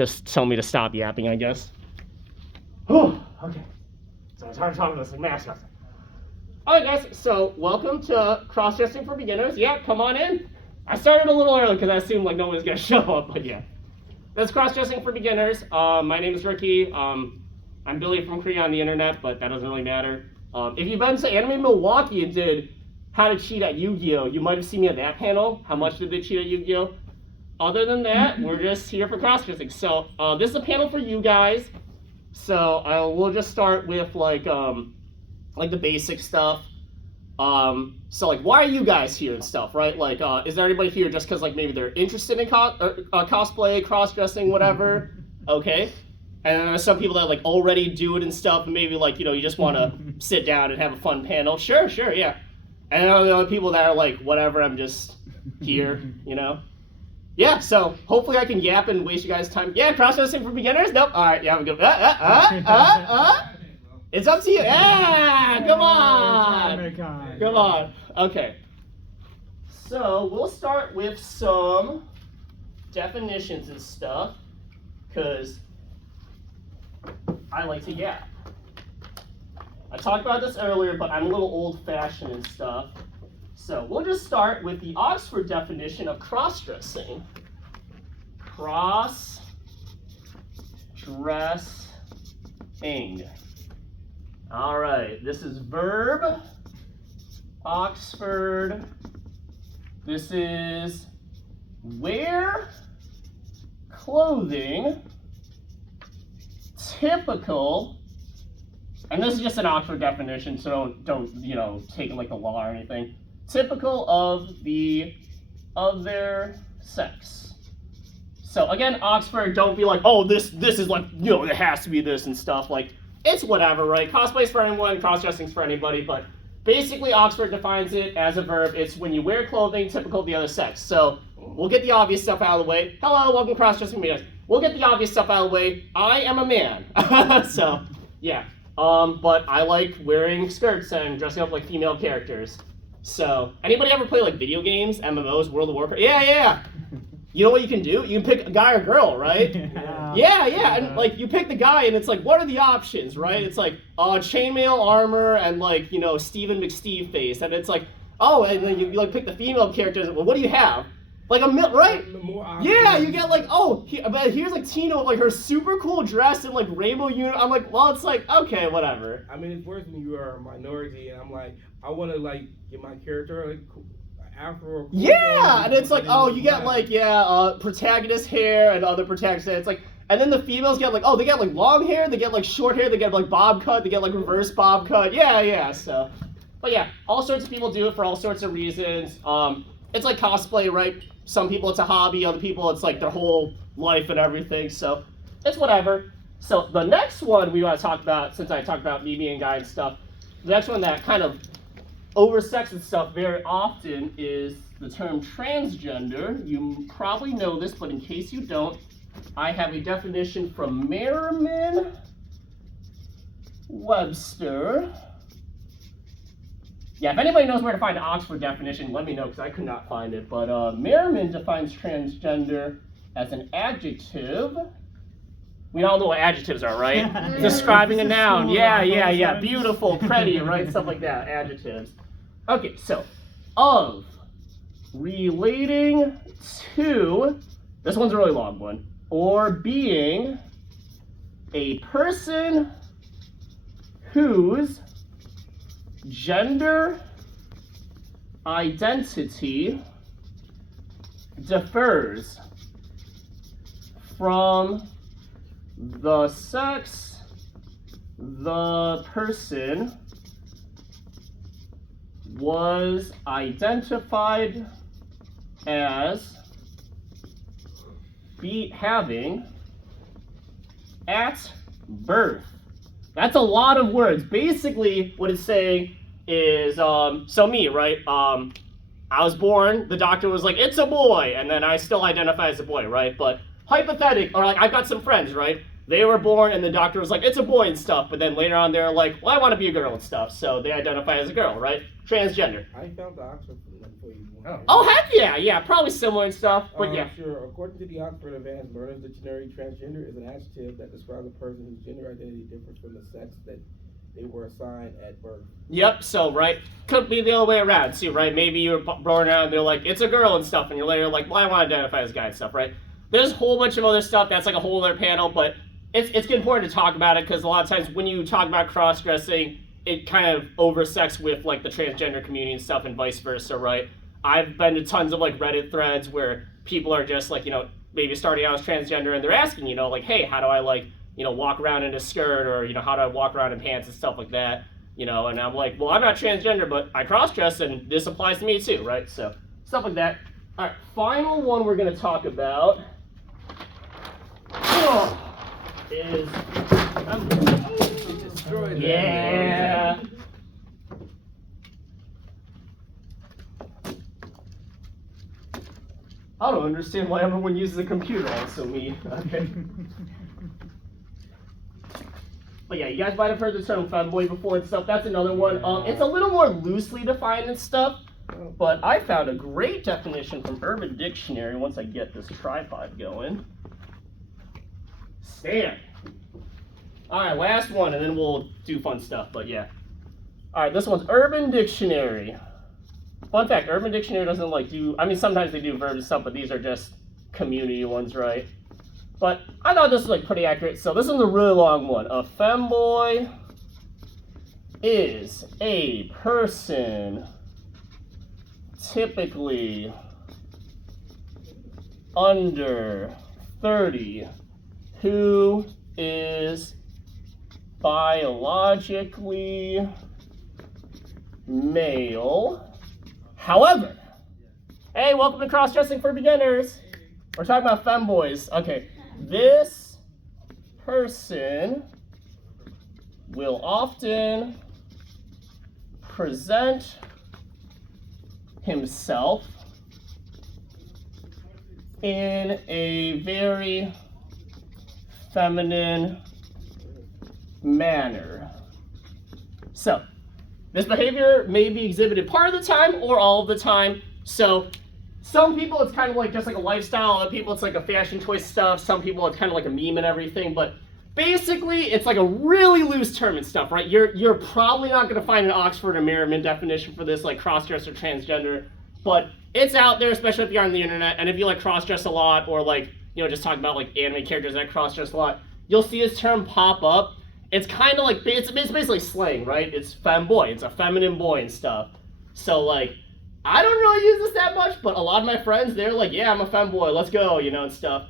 just tell me to stop yapping, I guess. Oh, okay. So it's hard to talk about this like mascots. Alright guys, so welcome to Crossdressing for Beginners. Yeah, come on in. I started a little early because I assumed like no one was gonna show up, but yeah. That's Crossdressing for Beginners. My name is Ricky. I'm Billy from Korea on the internet, but that doesn't really matter. If you've been to Anime Milwaukee and did How to Cheat at Yu-Gi-Oh, you might have seen me at that panel. How much did they cheat at Yu-Gi-Oh? Other than that, we're just here for crossdressing. So this is a panel for you guys. So we'll just start with like the basic stuff. So like, why are you guys here and stuff, right? Like, is there anybody here just because like maybe they're interested in cosplay, cross-dressing, whatever? Okay. And then there's some people that like already do it and stuff, and maybe like, you know, you just want to sit down and have a fun panel. Sure, yeah. And then the other people that are like, whatever, I'm just here, you know? Yeah, so hopefully I can yap and waste you guys' time. Yeah, cross-dressing for beginners? Nope. All right, yeah, I'm good. It's up to you. Yeah, come on. Come on. Okay. So we'll start with some definitions and stuff, because I like to yap. I talked about this earlier, but I'm a little old-fashioned and stuff. So we'll just start with the Oxford definition of cross-dressing. Cross-dressing. All right, this is verb, Oxford. This is wear clothing typical, and this is just an Oxford definition, so don't you know, take it like the law or anything. Typical of the other sex. So again, Oxford, don't be like, oh, this is like, you know, it has to be this and stuff. Like, it's whatever, right? Cosplay's for anyone, cross-dressing's for anybody, but basically Oxford defines it as a verb. It's when you wear clothing typical of the other sex. So we'll get the obvious stuff out of the way. Hello, welcome to Cross-Dressing Videos. We'll get the obvious stuff out of the way. I am a man. So, yeah. But I like wearing skirts and dressing up like female characters. So, anybody ever play like video games, MMOs, World of Warcraft? Yeah. You know what you can do? You can pick a guy or girl, right? Yeah. And like you pick the guy, and it's like, what are the options, right? It's like chainmail armor and like, you know, Steven McSteve face, and it's like, oh, and then you like pick the female characters. Well, what do you have? Like right? Yeah, you get like, oh, but here's like Tina with like her super cool dress and like rainbow unit. I'm like, well, it's like, okay, whatever. I mean, it's worse when you are a minority, and I'm like, I want to like get my character like afro. Yeah, and it's like, oh, you get like, protagonist hair and other protagonist hair. It's like, and then the females get like, oh, they get like long hair, they get like short hair, they get like bob cut, they get like reverse bob cut. Yeah. So, but yeah, all sorts of people do it for all sorts of reasons. It's like cosplay, right? Some people it's a hobby, other people it's like their whole life and everything, so it's whatever. So the next one we want to talk about, since I talked about me being a guy and stuff, the next one that kind of oversexes stuff very often is the term transgender. You probably know this, but in case you don't, I have a definition from Merriam-Webster. Yeah, if anybody knows where to find an Oxford definition, let me know, because I could not find it. But Merriman defines transgender as an adjective. We all know what adjectives are, right? Describing a noun. Yeah. Beautiful, pretty, right? Stuff like that, adjectives. Okay, so, of, relating to, this one's a really long one, or being a person whose gender identity differs from the sex the person was identified as having at birth. That's a lot of words. Basically, what it's saying is, so me, right? I was born, the doctor was like, it's a boy, and then I still identify as a boy, right? But hypothetic, or like I've got some friends, right? they were born and the doctor was like, it's a boy and stuff, but then later on they're like, well, I want to be a girl and stuff, so they identify as a girl, right? Transgender. I found the Oxford before you went there. Oh, heck yeah, probably similar and stuff, but yeah. Sure. According to the Oxford Advanced Learner's Dictionary, transgender is an adjective that describes a person whose gender identity differs from the sex that they were assigned at birth. Yep, so, right, could be the other way around, too, right? Maybe you were born out and they're like, it's a girl and stuff, and you're later like, well, I want to identify as a guy and stuff, right? There's a whole bunch of other stuff, that's like a whole other panel, but it's important to talk about it, because a lot of times when you talk about cross-dressing, it kind of oversects with, like, the transgender community and stuff, and vice versa, right? I've been to tons of, like, Reddit threads where people are just, like, maybe starting out as transgender, and they're asking, like, hey, how do I, like, walk around in a skirt, or, how do I walk around in pants and stuff like that, and I'm like, well, I'm not transgender, but I cross-dress, and this applies to me too, right? So, stuff like that. All right, final one we're going to talk about is... Yeah! I don't understand why everyone uses a computer, also me. Okay. But yeah, you guys might have heard the term femboy before and stuff. That's another one. It's a little more loosely defined and stuff, but I found a great definition from Urban Dictionary once I get this tripod going. Stand. All right, last one, and then we'll do fun stuff, but yeah. All right, this one's Urban Dictionary. Fun fact, Urban Dictionary doesn't sometimes they do verbs and stuff, but these are just community ones, right? But I thought this was pretty accurate, so this one's a really long one. A femboy is a person typically under 30 who is biologically male. However, hey, welcome to Crossdressing for Beginners. We're talking about femboys. Okay, this person will often present himself in a very feminine manner. So, this behavior may be exhibited part of the time or all of the time. So, some people it's kind of like just like a lifestyle. Other people it's like a fashion choice stuff. Some people it's kind of like a meme and everything. But basically, it's like a really loose term and stuff, right? You're probably not going to find an Oxford or Merriam definition for this, like cross-dress or transgender. But it's out there, especially if you're on the internet. And if you like cross-dress a lot, or like just talk about like anime characters that cross-dress a lot, you'll see this term pop up. It's kind of like, it's basically slang, right? It's femboy, it's a feminine boy and stuff. So like, I don't really use this that much, but a lot of my friends, they're like, yeah, I'm a femboy, let's go, and stuff.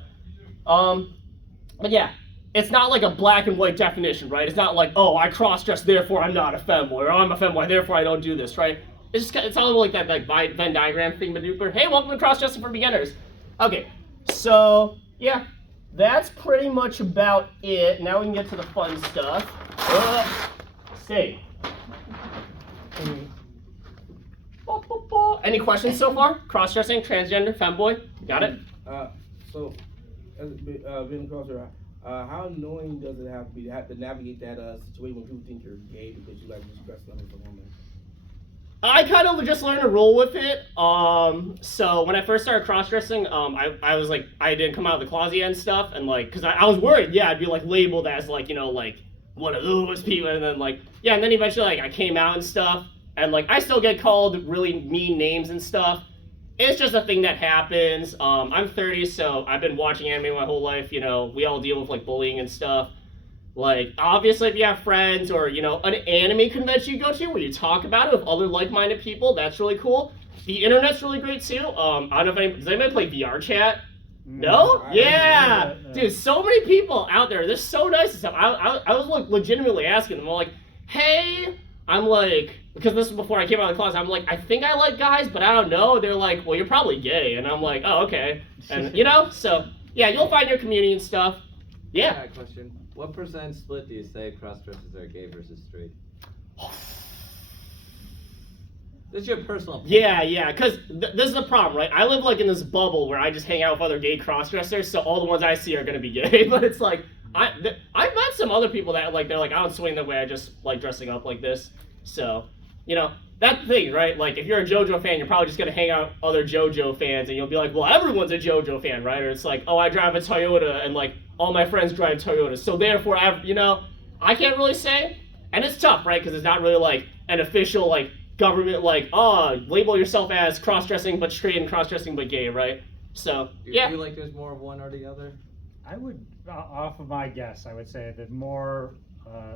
But yeah, it's not like a black and white definition, right? It's not like, oh, I cross-dress, therefore I'm not a femboy, or I'm a femboy, therefore I don't do this, right? It's all like that like Venn diagram thing, but hey, welcome to Crossdressing for Beginners. Okay, so yeah. That's pretty much about it. Now we can get to the fun stuff. Stay. Any questions so far? Cross-dressing, transgender, femboy? Got it? So, as being closer, how annoying does it have to be to navigate that situation when people think you're gay because you like just dressing up as a woman? I kind of just learned to roll with it. So when I first started cross-dressing, I was like, I didn't come out of the closet yet and stuff, and like, cause I was worried, I'd be like labeled as like, like one of those people, and then like, and then eventually like I came out and stuff, and like I still get called really mean names and stuff. It's just a thing that happens. I'm 30, so I've been watching anime my whole life. We all deal with like bullying and stuff. Like, obviously, if you have friends or, an anime convention you go to where you talk about it with other like-minded people, that's really cool. The internet's really great, too. I don't know if does anybody play VR chat? No? Yeah! Dude, so many people out there. They're so nice and stuff. I was, like, legitimately asking them. I'm like, hey, I'm like, because this was before I came out of the closet, I'm like, I think I like guys, but I don't know. They're like, well, you're probably gay. And I'm like, oh, okay. And, so, yeah, you'll find your community and stuff. Yeah. I got a question. What % split do you say cross-dressers are gay versus straight? This is your personal opinion. Yeah, because this is the problem, right? I live like in this bubble where I just hang out with other gay cross-dressers, so all the ones I see are going to be gay, but it's like, I've met some other people that like they're like, I don't swing the way, I just like dressing up like this. So, you know, that's the thing, right? Like if you're a JoJo fan, you're probably just gonna hang out with other JoJo fans, and you'll be like, well, everyone's a JoJo fan, right? Or it's like, oh, I drive a Toyota, and like all my friends drive Toyotas, so therefore, I can't really say, and it's tough, right? Because it's not really like an official like government like, oh, label yourself as cross-dressing but straight and cross-dressing but gay, right? So Do yeah. you feel like there's more of one or the other? I would, off of my guess, I would say that more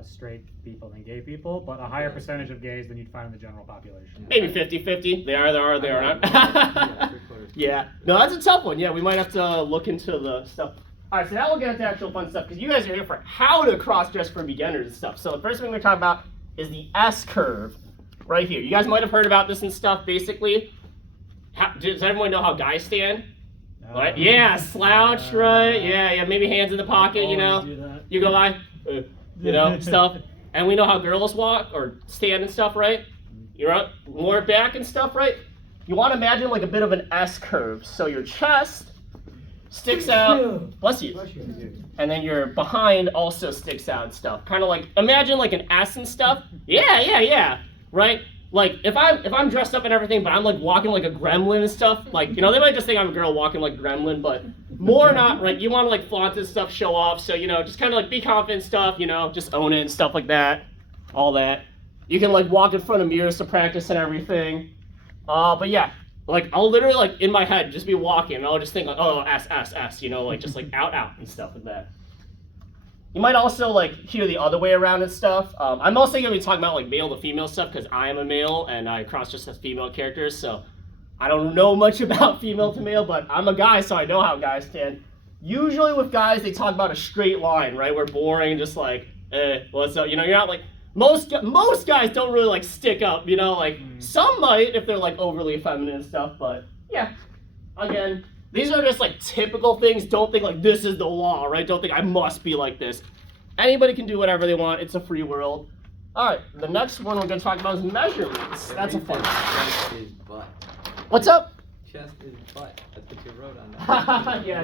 straight people than gay people, but a higher percentage of gays than you'd find in the general population. Maybe 50-50. They are not. Yeah. No, that's a tough one. Yeah, we might have to look into the stuff. All right, so now we'll get into actual fun stuff, because you guys are here for how to cross-dress for beginners and stuff. So the first thing we're going to talk about is the S-curve right here. You guys might have heard about this and stuff. Basically, does everyone know how guys stand? Right? Yeah, slouch, right? Yeah, maybe hands in the pocket, you know. You go by, stuff. And we know how girls walk or stand and stuff, right? You're up more back and stuff, right? You want to imagine like a bit of an S curve. So your chest sticks out, bless you, and then your behind also sticks out and stuff. Kind of like, imagine like an S and stuff. Yeah, right? Like if I'm dressed up and everything, but I'm like walking like a gremlin and stuff, like, they might just think I'm a girl walking like a gremlin, but more not, right? You want to like flaunt this stuff, show off, so just kind of like be confident and stuff, just own it and stuff like that, all that. You can like walk in front of mirrors to practice and everything. But yeah, like I'll literally like in my head just be walking and I'll just think like, oh, S, like just like out and stuff like that. You might also like hear the other way around and stuff. I'm mostly gonna be talking about like male to female stuff because I am a male and I cross-dress as female characters, so I don't know much about female to male, but I'm a guy, so I know how guys stand. Usually with guys, they talk about a straight line, right? We're boring and just like, what's up? You're not like, most guys don't really like stick up, like some might if they're like overly feminine and stuff, but yeah, again, these are just like typical things. Don't think like this is the law, right? Don't think I must be like this. Anybody can do whatever they want. It's a free world. All right, the next one we're going to talk about is measurements. That's a fun one. Chest is butt. What's up? Chest is butt. That's what you wrote on that. Yeah.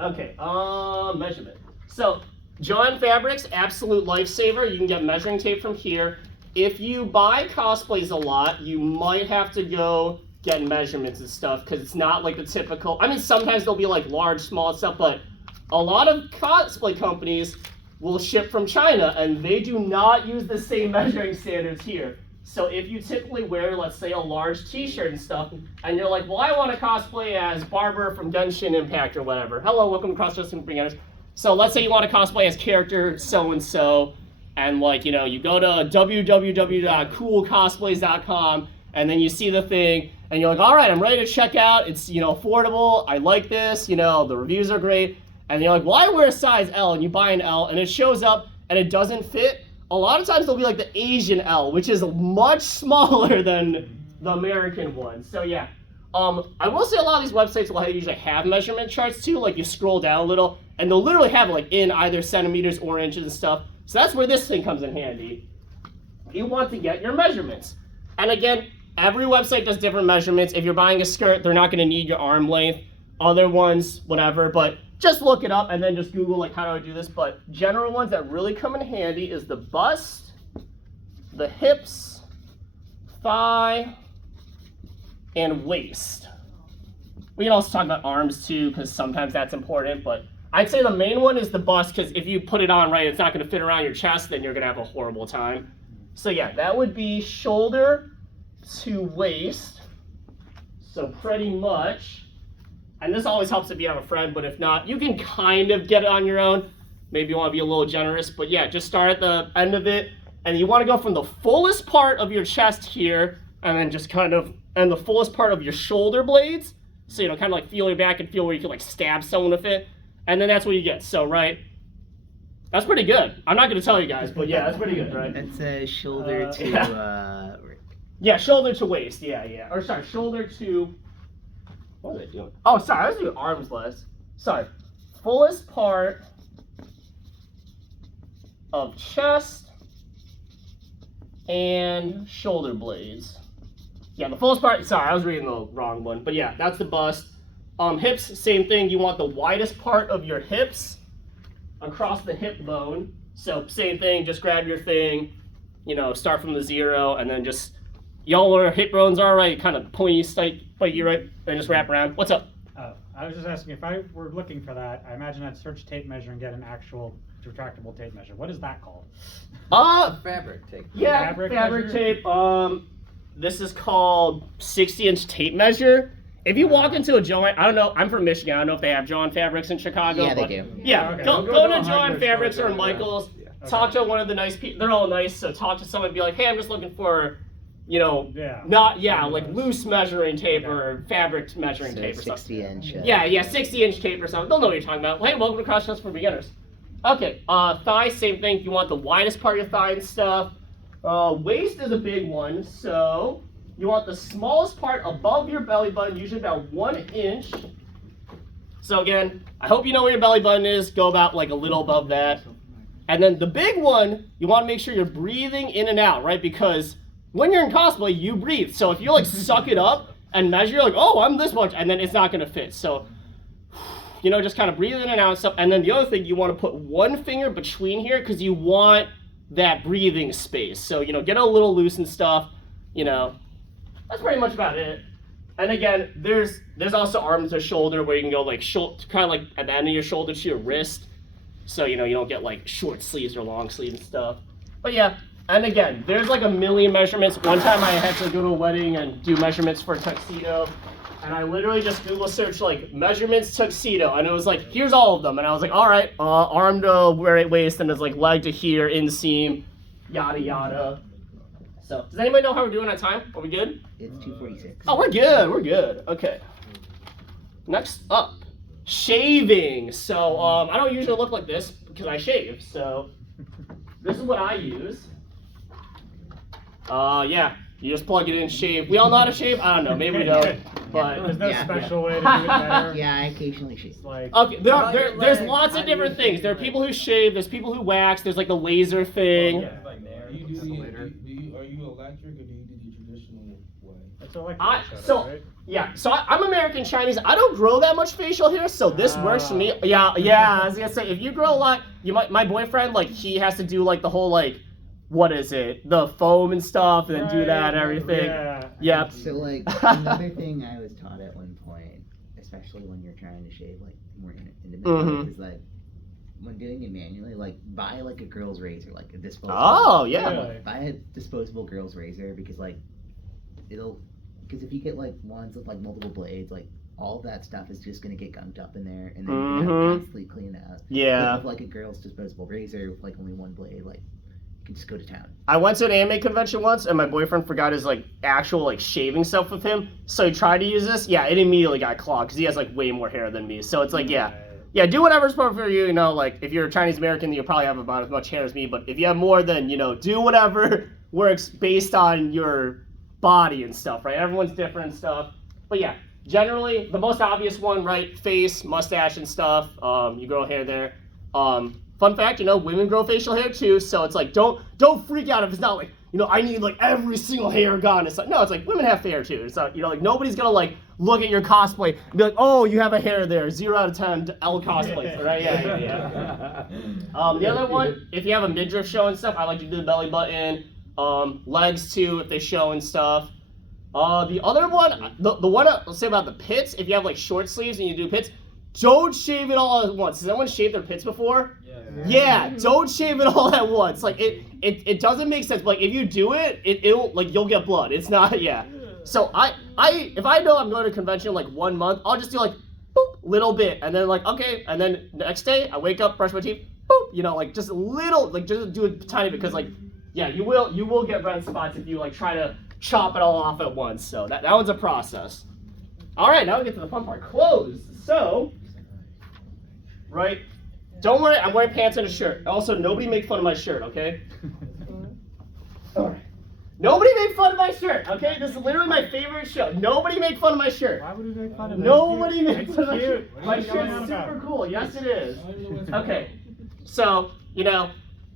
Okay, measurement. So, Joann Fabrics, absolute lifesaver. You can get measuring tape from here. If you buy cosplays a lot, you might have to go get measurements and stuff because it's not like the typical. I mean, sometimes they'll be like large, small and stuff, but a lot of cosplay companies will ship from China and they do not use the same measuring standards here. So if you typically wear, let's say, a large t-shirt and stuff, and you're like, well, I want to cosplay as Barber from Genshin Impact or whatever. Hello, welcome to Crossdressing Beginners. So let's say you want to cosplay as character so-and-so, and like, you go to www.coolcosplays.com, and then you see the thing, and you're like, all right, I'm ready to check out. It's, affordable. I like this. The reviews are great. And you're like, well, I wear a size L, and you buy an L, and it shows up, and it doesn't fit. A lot of times, it'll be like the Asian L, which is much smaller than the American one. So yeah, I will say a lot of these websites will usually have measurement charts too. Like you scroll down a little, and they'll literally have it like in either centimeters or inches and stuff. So that's where this thing comes in handy. You want to get your measurements, and again, every website does different measurements. If you're buying a skirt, they're not going to need your arm length. Other ones, whatever, but just look it up and then just Google like how do I do this. But general ones that really come in handy is the bust, the hips, thigh, and waist. We can also talk about arms too because sometimes that's important, but I'd say the main one is the bust because if you put it on right, it's not going to fit around your chest, then you're going to have a horrible time. So yeah, that would be shoulder to waist. So pretty much. And this always helps if you have a friend, but if not, you can kind of get it on your own. Maybe you want to be a little generous, but yeah, just start at the end of it. And you want to go from the fullest part of your chest here, and then just kind of, and the fullest part of your shoulder blades. So, kind of like feel your back and feel where you can like stab someone with it. And then that's what you get. So, right, that's pretty good. I'm not going to tell you guys, but yeah, that's pretty good, right? It's a shoulder to, yeah, shoulder to waist, yeah. Or sorry, shoulder to, what was I doing? Oh, sorry, I was doing arms less. Sorry. Fullest part of chest and shoulder blades. Yeah, the fullest part, sorry, I was reading the wrong one. But yeah, that's the bust. Hips, same thing. You want the widest part of your hips across the hip bone. So same thing, just grab your thing, start from the 0, and then just, y'all where hip bones are, right? Kind of pointy, spike you, right? And just wrap around. What's up? I was just asking, if I were looking for that, I imagine I'd search tape measure and get an actual retractable tape measure. What is that called? Fabric tape. Yeah, fabric tape. This is called 60-inch tape measure. If you walk into a joint, I don't know, I'm from Michigan, I don't know if they have Joann Fabrics in Chicago. Yeah, they but do. Yeah, Okay. go to a Joann hardware Fabrics store, or in yeah. Michael's, Yeah. talk to one of the nice people, they're all nice, so talk to someone and be like, hey, I'm just looking for, Yeah. like loose measuring tape or fabric measuring So tape or something. 60-inch. Yeah, 60-inch tape or something. They'll know what you're talking about. Hey, welcome to Crossdressing for Beginners. Okay, thigh, same thing. If you want the widest part of your thigh and stuff. Waist is a big one, so you want the smallest part above your belly button, usually about 1 inch. So again, I hope you know where your belly button is. Go about like a little above that. And then the big one, you want to make sure you're breathing in and out, right? Because when you're in cosplay, you breathe. So if you like suck it up and measure, you're like, oh, I'm this much, and then it's not going to fit. So, just kind of breathe in and out and stuff. And then the other thing, you want to put one finger between here because you want that breathing space. So, get a little loose and stuff, That's pretty much about it. And again, there's also arm to shoulder where you can go like kind of like at the end of your shoulder to your wrist. So, you don't get like short sleeves or long sleeves and stuff. But yeah, and again, there's like a million measurements. One time I had to go to a wedding and do measurements for a tuxedo. And I literally just Google searched like measurements tuxedo. And it was like, here's all of them. And I was like, all right, arm to waist, and it's like leg to here, inseam, yada, yada. So, does anybody know how we're doing on time? Are we good? It's 2:46. Oh, we're good. Okay. Next up, shaving. So, I don't usually look like this because I shave. So, this is what I use. Yeah, you just plug it in, shave. We all know how to shave? I don't know, maybe we don't. But There's no Yeah. special way to do it better. Yeah, I occasionally shave. It's like, okay, How about your there's legs? lots How of do you different things. shave There are your people who shave. There's people who wax. There's like the laser thing. Are you electric or do you do the traditional way? it's like So I'm American Chinese. I don't grow that much facial hair, so this works for me. Yeah. I was gonna say if you grow a lot, my boyfriend like he has to do like the whole like, what is it? The foam and stuff, and then do that and everything. Yeah. Yep. So like another thing I was taught at one point, especially when you're trying to shave like more independently, is like when doing it manually, like buy like a girl's razor, like a disposable. Oh yeah. Really? Buy a disposable girl's razor because like because if you get like ones with like multiple blades, like all of that stuff is just gonna get gunked up in there, and then you're gonna have to constantly clean it out. Yeah. But with like a girl's disposable razor with like only one blade, like you can just go to town. I went to an anime convention once, and my boyfriend forgot his like actual like shaving stuff with him. So he tried to use this. Yeah, it immediately got clogged because he has like way more hair than me. So it's like yeah, do whatever's perfect for you. Like if you're a Chinese American, you probably have about as much hair as me. But if you have more, then do whatever works based on your body and stuff, right? Everyone's different and stuff. But yeah, generally the most obvious one, right? Face, mustache, and stuff. You grow hair there. Fun fact, women grow facial hair too. So it's like don't freak out if it's not like I need like every single hair gone. It's like no, it's like women have hair too. It's not like nobody's gonna like look at your cosplay and be like, oh, you have a hair there. 0 out of 10 L cosplays, right? Yeah. The other one, if you have a midriff show and stuff, I like to do the belly button. Legs too, if they show and stuff. The other one, the one I'll say about the pits, if you have like short sleeves and you do pits, don't shave it all at once. Has anyone shaved their pits before? Yeah, don't shave it all at once. Like it doesn't make sense. But like if you do it, it'll like you'll get blood. It's not So if I know I'm going to a convention like 1 month, I'll just do like boop, little bit, and then like okay, and then the next day I wake up, brush my teeth, boop, like just a little, like just do a tiny bit because like yeah, you will get red spots if you like try to chop it all off at once. So that one's a process. All right, now we get to the fun part, clothes. So right. Don't worry, I'm wearing pants and a shirt. Also, nobody make fun of my shirt, okay? Alright. Nobody make fun of my shirt, okay? This is literally my favorite show. Nobody make fun of my shirt. Why would we make fun of it? Nobody It's make cute. fun of my It's shirt. cute. My What are you going shirt's on super about? cool. Yes, it is. Okay. So,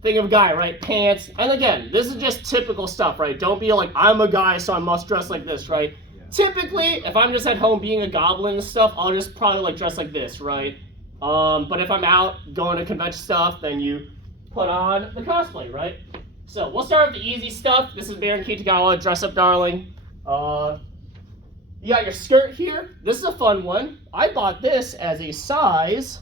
think of a guy, right? Pants. And again, this is just typical stuff, right? Don't be like, I'm a guy, so I must dress like this, right? Typically, if I'm just at home being a goblin and stuff, I'll just probably like dress like this, right? But if I'm out going to convention stuff, then you put on the cosplay, right? So we'll start with the easy stuff. This is Baron Kitagawa, Dress Up Darling. You got your skirt here. This is a fun one. I bought this as a size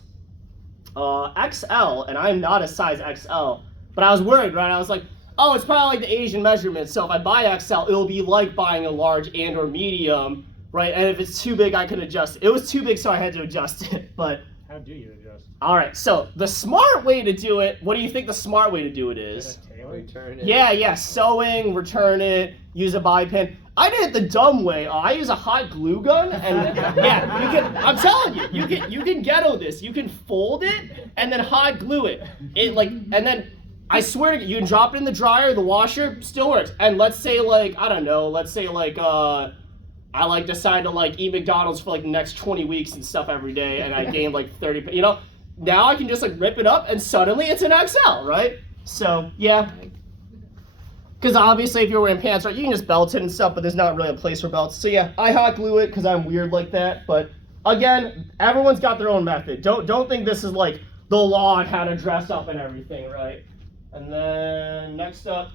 XL, and I'm not a size XL. But I was worried, right? I was like, oh, it's probably like the Asian measurement. So if I buy XL, it'll be like buying a large and or medium, right? And if it's too big, I can adjust it. It was too big, so I had to adjust it. But How do you adjust? all right, so the smart way to do it, what do you think the smart way to do it is? Return it. Yeah, sewing, return it, use a bobby pin. I did it the dumb way. I use a hot glue gun, and yeah, you can. I'm telling you, you can ghetto this. You can fold it and then hot glue it. And then I swear to you, you can drop it in the dryer, the washer, still works. And let's say I don't know, I decide to eat McDonald's for the next 20 weeks and stuff every day, and I gain 30. Now I can just rip it up, and suddenly it's an XL, right? So yeah. Because obviously, if you're wearing pants, right, you can just belt it and stuff, but there's not really a place for belts. So yeah, I hot glue it because I'm weird like that. But again, everyone's got their own method. Don't think this is the law on how to dress up and everything, right? And then next up,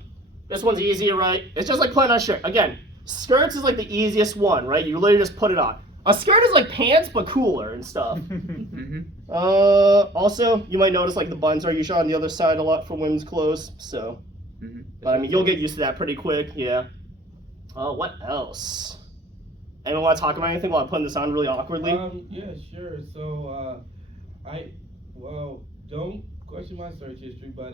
this one's easier, right? It's just like putting on a shirt. Again, skirts is the easiest one, right? You literally just put it on. A skirt is like pants, but cooler and stuff. Also, you might notice the buttons are usually on the other side a lot for women's clothes. So. But I mean, you'll get used to that pretty quick, yeah. What else? Anyone want to talk about anything while I'm putting this on really awkwardly? Yeah, sure. So, don't question my search history, but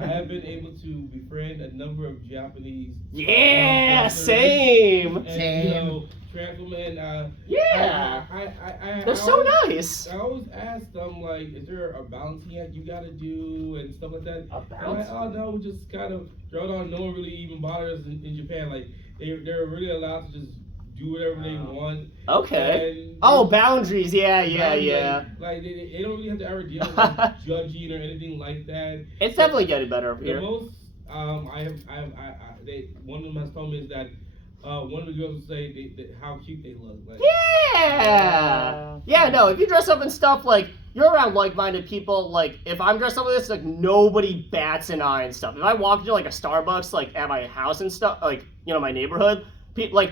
I have been able to befriend a number of Japanese. Yeah, same. And, Same. transform and Yeah. I They're so nice. I always ask them is there a balancing act you gotta do and stuff like that. A They're bounce? oh no, we just kind of throw it on. No one really even bothers in Japan. They're really allowed to just do whatever they want. Okay. And Oh, boundaries. Yeah. they don't really have to ever deal with judging or anything like that. It's definitely getting better over The here. most one of them has told me is that one of the girls will say how cute they look. Yeah. Yeah, no, if you dress up in stuff you're around like-minded people, if I'm dressed up with this, nobody bats an eye and stuff. If I walk into a Starbucks at my house and stuff, my neighborhood, people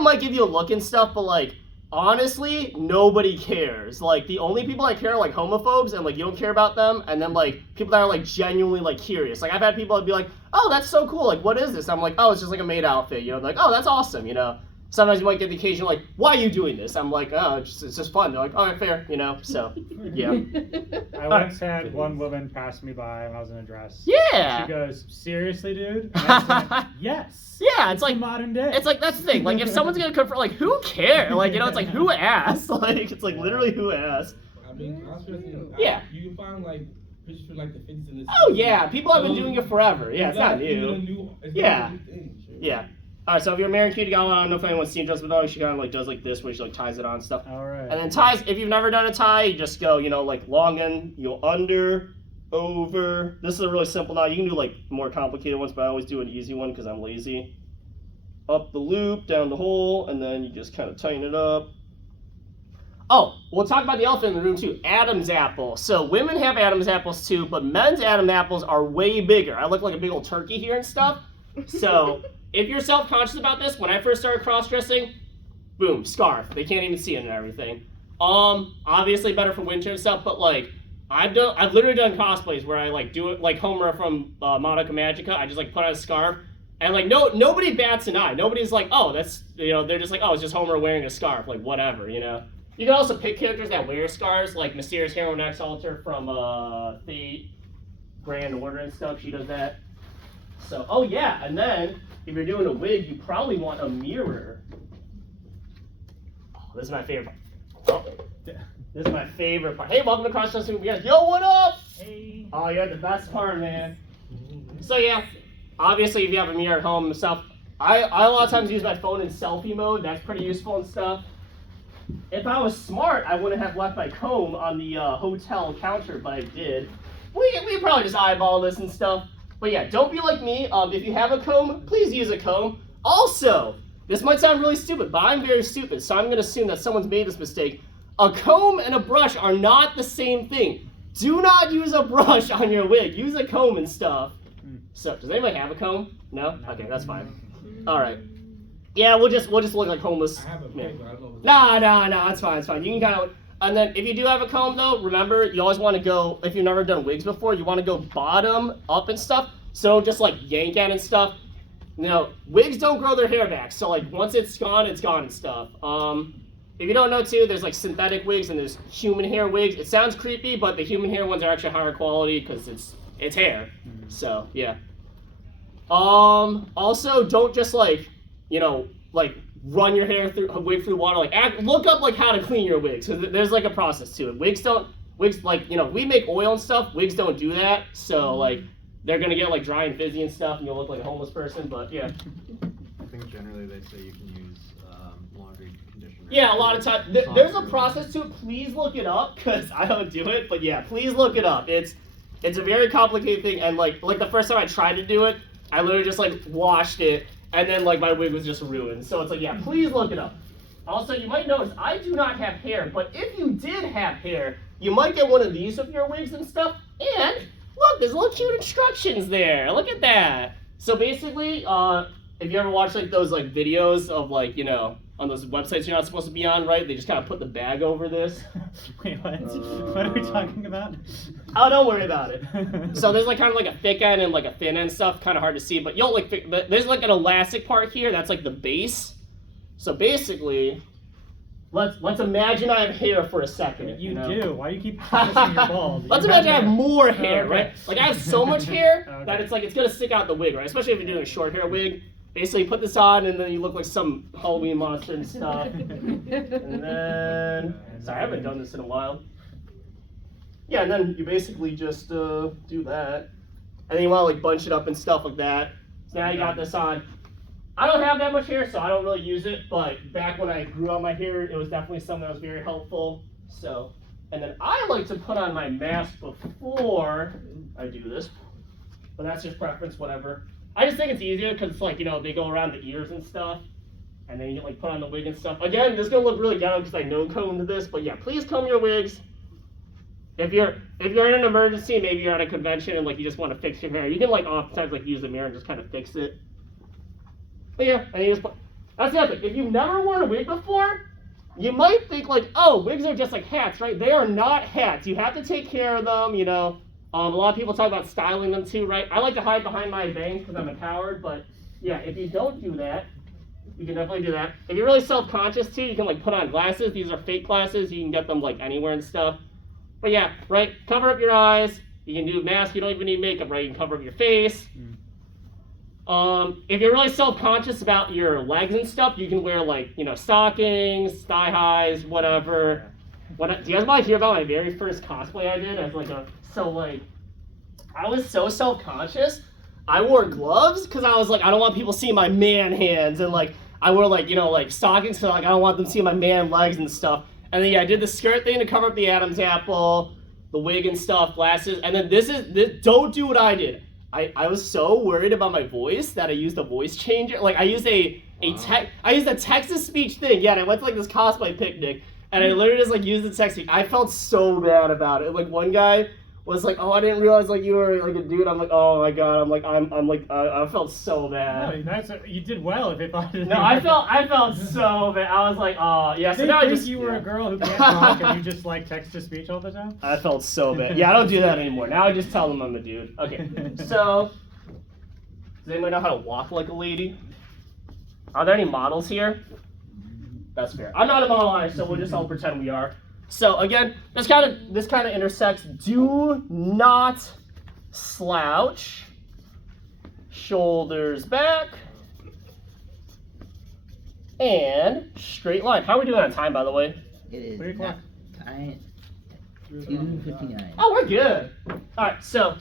might give you a look and stuff, but honestly, nobody cares. The only people I care are homophobes, and you don't care about them, and then people that are genuinely curious. I've had people be like, oh, that's so cool, what is this? I'm like, oh, it's just a maid outfit, oh, that's awesome, Sometimes you might get the occasion why are you doing this? I'm like, oh, it's just fun. They're like, all right, fair, so yeah. I once had one woman pass me by when I was in a dress. Yeah. She goes, seriously, dude? And I said, yes. Yeah, it's modern day. It's that's the thing. If someone's gonna confront, who cares? It's who asked? It's literally who asked. I mean, cross-dressing. Yeah. You can find pictures from the 50s and the 60s. Oh yeah, people have been doing it forever. Yeah, it's not new. Yeah. Not a new thing, sure. Yeah. All right, so if you're married to Kitagawa, I don't know if anyone's seen Dress Up Darling, she kind of does this, where she ties it on and stuff. All right. And then ties, if you've never done a tie, you just go, long end, you go under, over. This is a really simple knot. You can do more complicated ones, but I always do an easy one because I'm lazy. Up the loop, down the hole, and then you just kind of tighten it up. Oh, we'll talk about the elephant in the room too. Adam's apple. So women have Adam's apples too, but men's Adam's apples are way bigger. I look like a big old turkey here and stuff. So if you're self-conscious about this, when I first started cross-dressing, boom, scarf. They can't even see it and everything. Obviously better for winter and stuff, but I've literally done cosplays where I do it like Homer from Madoka Magica. I just put on a scarf, and nobody bats an eye. Nobody's oh, that's they're just oh, it's just Homer wearing a scarf, whatever, You can also pick characters that wear scarves, like Mysterious Heroine X Alter from Fate, Grand Order and stuff. She does that. So, oh yeah, and then if you're doing a wig, you probably want a mirror. Oh, this is my favorite part. Oh, this is my favorite part. Hey, welcome to Crossdressing with guys. Yo, what up? Hey. Oh, you're the best part, man. So yeah, obviously if you have a mirror at home and stuff, I a lot of times use my phone in selfie mode. That's pretty useful and stuff. If I was smart, I wouldn't have left my comb on the hotel counter, but I did. We probably just eyeball this and stuff. But yeah, don't be like me. If you have a comb, please use a comb. Also, this might sound really stupid, but I'm very stupid, so I'm going to assume that someone's made this mistake. A comb and a brush are not the same thing. Do not use a brush on your wig. Use a comb and stuff. So, does anybody have a comb? No? Okay, that's fine. All right. Yeah, we'll just look like homeless. I have a men. pick, but I don't know. No, it's fine, it's fine. You can kind of, and then if you do have a comb though, remember, you always want to go, if you've never done wigs before, you want to go bottom up and stuff, so just like yank at and stuff. You know, wigs don't grow their hair back, so like once it's gone and stuff. If you don't know too, there's like synthetic wigs and there's human hair wigs. It sounds creepy, but the human hair ones are actually higher quality because it's hair. So yeah. Also, don't just like, you know, like run your hair through a wig through water. Like look up like how to clean your wigs. So there's like a process to it. Wigs like, you know, we make oil and stuff. Wigs don't do that. So like they're gonna get like dry and fizzy and stuff, and you'll look like a homeless person. But yeah. I think generally they say you can use laundry conditioner. Yeah, a lot of times there's a process to it. Please look it up because I don't do it. But yeah, please look it up. It's a very complicated thing, and like the first time I tried to do it, I literally just like washed it, and then like my wig was just ruined. So it's like, yeah, please look it up. Also, you might notice I do not have hair, but if you did have hair, you might get one of these with your wigs and stuff. And look, there's little cute instructions there. Look at that. So basically, if you ever watch like those like videos of like, you know, on those websites you're not supposed to be on, right? They just kind of put the bag over this. Wait, what? What are we talking about? Oh, don't worry about it. So there's like kind of like a thick end and like a thin end stuff, kind of hard to see, but you'll like, there's like an elastic part here, that's like the base. So basically, let's imagine I have hair for a second. You know? do. Why do you keep twisting your bald? Let's You imagine I have have hair. more hair, Okay. right? Like I have so much hair Okay. that it's like it's gonna stick out the wig, right? Especially if you're doing a short hair wig. Basically, you put this on and then you look like some Halloween monster and stuff. And then, sorry, I haven't done this in a while. Yeah, and then you basically just do that. And then you want to like bunch it up and stuff like that. So now you got this on. I don't have that much hair, so I don't really use it. But back when I grew out my hair, it was definitely something that was very helpful. So, and then I like to put on my mask before I do this. But that's just preference, whatever. I just think it's easier because it's like, you know, they go around the ears and stuff. And then you can like put on the wig and stuff. Again, this is going to look really ghetto because I no-combed this. But yeah, please comb your wigs. If you're in an emergency, maybe you're at a convention and like you just want to fix your hair, you can like oftentimes like use the mirror and just kind of fix it. But yeah, and you just put, that's the other thing. If you've never worn a wig before, you might think like, oh, wigs are just like hats, right? They are not hats. You have to take care of them, you know. A lot of people talk about styling them too, right? I like to hide behind my bangs because I'm a coward, but yeah, if you don't do that, you can definitely do that. If you're really self-conscious too, you can like put on glasses. These are fake glasses. You can get them like anywhere and stuff. But yeah, right, cover up your eyes. You can do a mask. You don't even need makeup, right? You can cover up your face. If you're really self-conscious about your legs and stuff, you can wear like, you know, stockings, thigh highs, whatever. Do you guys want to hear about my very first cosplay I did as like I was so self-conscious. I wore gloves because I was like, I don't want people seeing my man hands, and like I wore like, you know, like stockings so like I don't want them seeing my man legs and stuff. And then yeah, I did the skirt thing to cover up the Adam's apple, the wig and stuff, glasses, and then this don't do what I did. I was so worried about my voice that I used a voice changer. Like I used a text-to-speech thing. Yeah, and I went to like this cosplay picnic, and I literally just like used the text. I felt so bad about it. Like one guy was like, "Oh, I didn't realize like you were like a dude." I'm like, "Oh my god!" I felt so bad. No, you did well if they thought. No, I felt so bad. I was like, "Oh yeah." So They now I think just you were a girl who can't talk and you just like text to speech all the time. I felt so bad. Yeah, I don't do that anymore. Now I just tell them I'm a dude. Okay, so does anybody know how to walk like a lady? Are there any models here? That's fair. I'm not a model either, so we'll just all pretend we are. So again, this kind of intersects. Do not slouch. Shoulders back. And straight line. How are we doing on time, by the way? It is 3 o'clock. Time 2:59. Oh, we're good. All right, so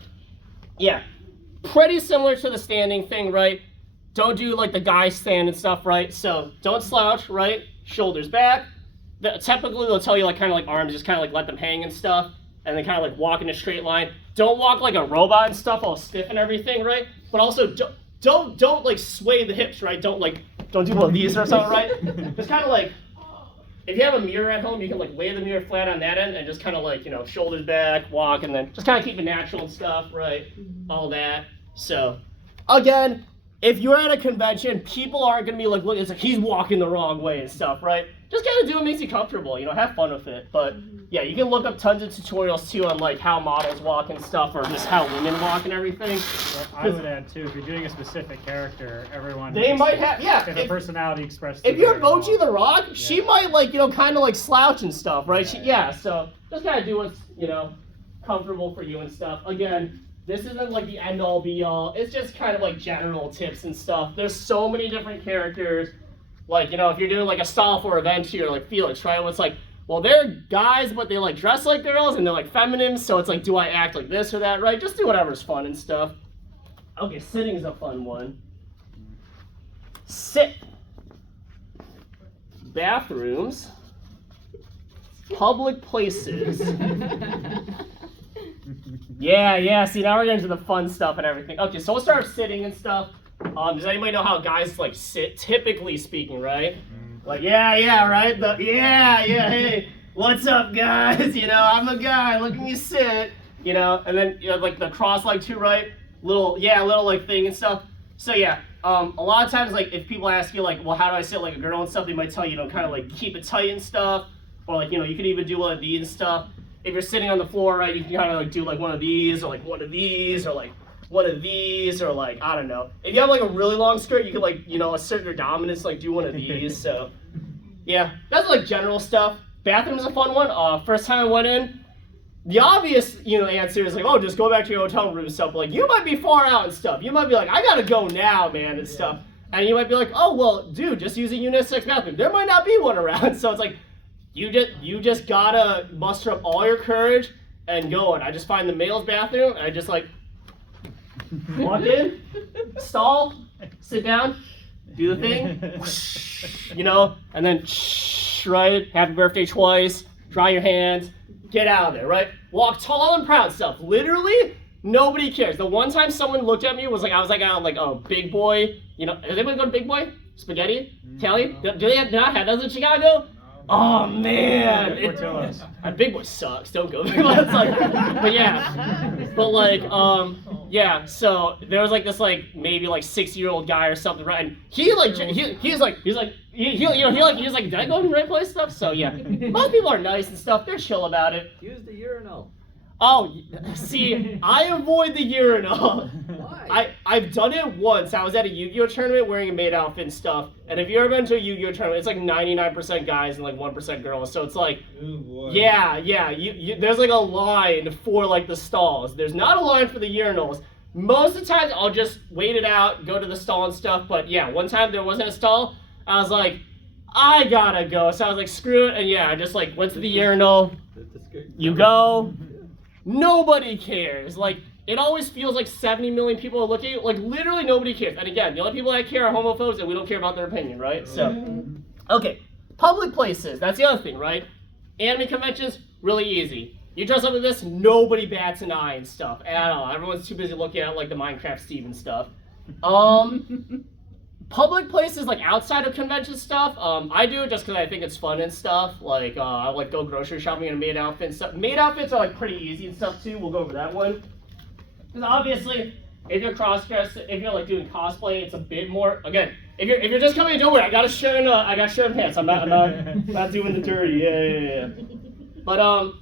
yeah, pretty similar to the standing thing, right? Don't do like the guy stand and stuff, right? So don't slouch, right? Shoulders back. Typically, they'll tell you like kind of like arms, just kind of like let them hang and stuff, and then kind of like walk in a straight line. Don't walk like a robot and stuff, all stiff and everything, right? But also don't like sway the hips, right? Don't do one of these or something, right? Just kind of like if you have a mirror at home, you can like lay the mirror flat on that end and just kind of like, you know, shoulders back, walk, and then just kind of keep it natural and stuff, right? All that. So, again, if you're at a convention, people aren't gonna be like, look, it's like he's walking the wrong way and stuff, right? Just kind of do what makes you comfortable, you know, have fun with it. But yeah, you can look up tons of tutorials too on like how models walk and stuff, or just how women walk and everything. Well, I would add too, if you're doing a specific character, everyone They might have, yeah. if a personality expressed. If through you're their Mochi walk. the Rock, she Yeah. might like, you know, kind of like slouch and stuff, right? Yeah. So just kind of do what's, you know, comfortable for you and stuff. Again, this isn't like the end all be all. It's just kind of like general tips and stuff. There's so many different characters. Like, you know, if you're doing like a style for Aventi or like Felix, right? Well, it's like, well, they're guys, but they like dress like girls and they're like feminine. So it's like, do I act like this or that, right? Just do whatever's fun and stuff. Okay, sitting is a fun one. Sit. Bathrooms. Public places. Yeah, see, now we're getting to the fun stuff and everything. Okay, so we'll start sitting and stuff. Does anybody know how guys like sit, typically speaking, right? Like, yeah, right? Hey, what's up, guys? You know, I'm a guy, look at me sit. You know, and then, you know, like the cross leg too, right? Little like thing and stuff. So yeah, a lot of times, like, if people ask you, like, well, how do I sit like a girl and stuff, they might tell you, you know, kind of like keep it tight and stuff. Or like, you know, you could even do one of these and stuff. If you're sitting on the floor, right, you can kind of like do like one of these, or like one of these, or like one of these, or like, I don't know. If you have like a really long skirt, you could like, you know, assert your dominance, like do one of these. So yeah, that's like general stuff. Bathroom's a fun one. First time I went in, the obvious, you know, answer is like, oh, just go back to your hotel room and stuff. But like, you might be far out and stuff. You might be like, I gotta go now, man, and stuff. And you might be like, oh, well, dude, just use a unisex bathroom. There might not be one around. So it's like, you just gotta muster up all your courage and go. And I just find the male's bathroom, and I just like walk in, stall, sit down, do the thing, you know, and then right, happy birthday twice, dry your hands, get out of there, right? Walk tall and proud stuff. Literally, nobody cares. The one time someone looked at me was like, I was like, oh, Big Boy, you know, does anybody go to Big Boy? Spaghetti? Italian? Do they not have those in Chicago? Oh man, Big Boy sucks. Don't go there. But yeah. So there was like this like maybe like 6-year-old guy or something, right? And he's like, did I go in the right place stuff? So yeah, most people are nice and stuff. They're chill about it. Use the urinal. Oh, see, I avoid the urinal. Why? I've done it once. I was at a Yu-Gi-Oh tournament wearing a maid outfit and stuff. And if you've ever been to a Yu-Gi-Oh tournament, it's like 99% guys and like 1% girls. So it's like, yeah. There's like a line for like the stalls. There's not a line for the urinals. Most of the time, I'll just wait it out, go to the stall and stuff. But yeah, one time there wasn't a stall. I was like, I gotta go. So I was like, screw it. And yeah, I just like went to the urinal. You go. Nobody cares. Like, it always feels like 70 million people are looking at you. Like, literally nobody cares. And again, the only people that care are homophobes, and we don't care about their opinion, right? So, okay. Public places. That's the other thing, right? Anime conventions, really easy. You dress up like this, nobody bats an eye and stuff at all. Everyone's too busy looking at, like, the Minecraft Steve and stuff. Public places, like, outside of convention stuff, I do it just because I think it's fun and stuff. Like, I like go grocery shopping in a maid outfit and stuff. Maid outfits are, like, pretty easy and stuff, too. We'll go over that one. Because obviously, if you're cross-dressed, if you're, like, doing cosplay, it's a bit more, again, if you're just coming in, don't worry, I got shirt and pants. I'm not doing the dirty. Yeah. But,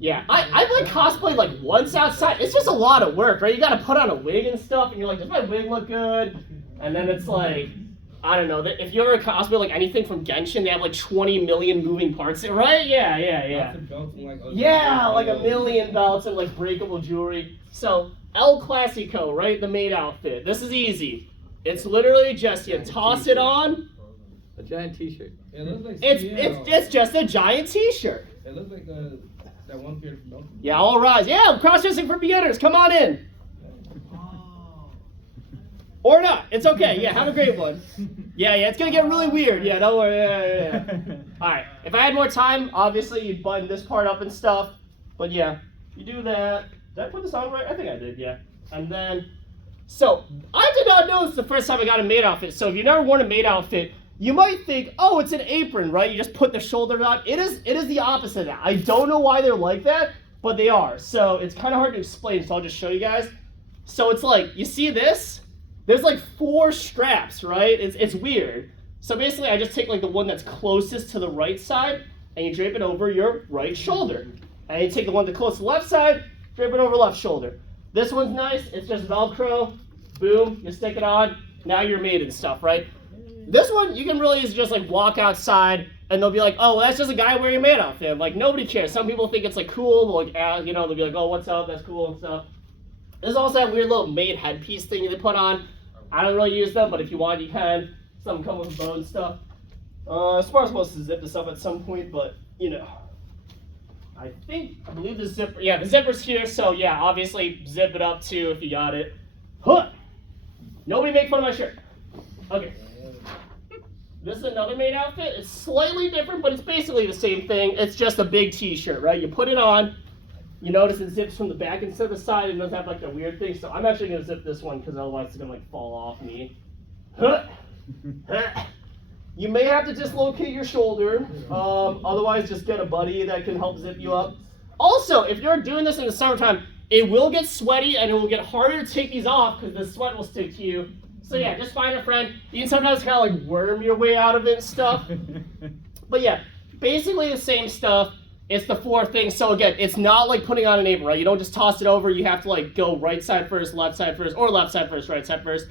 yeah, I've like cosplay like once outside. It's just a lot of work, right? You gotta put on a wig and stuff, and you're like, does my wig look good? And then it's like, I don't know, if you ever cosplay like anything from Genshin, they have like 20 million moving parts, right? Yeah. Yeah, like a million belts and like breakable jewelry. So, El Clasico, right? The maid outfit. This is easy. It's literally just, you toss it on. A giant t-shirt. It looks like It's just a giant t-shirt. It looks like that one period from Belgium. Yeah, all rise. Yeah, cross-dressing for beginners. Come on in. Or not. It's okay. Yeah, have a great one. Yeah, it's going to get really weird. Yeah, don't worry. Yeah. All right. If I had more time, obviously, you'd button this part up and stuff. But yeah, you do that. Did I put this on right? I think I did, yeah. And then, so, I did not know this the first time I got a maid outfit. So if you've never worn a maid outfit, You might think, oh, it's an apron, right? You just put the shoulders on. It is the opposite of that. I don't know why they're like that, but they are. So it's kind of hard to explain, so I'll just show you guys. So it's like, you see this? There's like 4 straps, right? It's weird. So basically, I just take like the one that's closest to the right side, and you drape it over your right shoulder. And you take the one that's close to the left side, drape it over left shoulder. This one's nice. It's just Velcro. Boom, you stick it on. Now you're made and stuff, right? This one, you can really just like walk outside and they'll be like, oh, well, that's just a guy wearing a man outfit. Like, nobody cares. Some people think it's like cool, like, you know, they'll be like, oh, what's up, that's cool and stuff. There's also that weird little maid headpiece thing they put on. I don't really use them, but if you want, you can. Some come with bow and stuff. As far as supposed to zip this up at some point, but, you know. I believe the zipper, yeah, the zipper's here, so yeah, obviously zip it up too if you got it. Huh! Nobody make fun of my shirt. Okay. This is another maid outfit. It's slightly different, but it's basically the same thing. It's just a big t-shirt, right? You put it on. You notice it zips from the back instead of the side. It doesn't have like the weird thing. So I'm actually gonna zip this one because otherwise it's gonna like fall off me. Huh. You may have to dislocate your shoulder. Otherwise, just get a buddy that can help zip you up. Also, if you're doing this in the summertime, it will get sweaty and it will get harder to take these off because the sweat will stick to you. So yeah, just find a friend. You can sometimes kind of like worm your way out of it and stuff. But yeah, basically the same stuff. It's the 4 things. So again, it's not like putting on an apron, right? You don't just toss it over. You have to like go right side first, left side first, or left side first, right side first.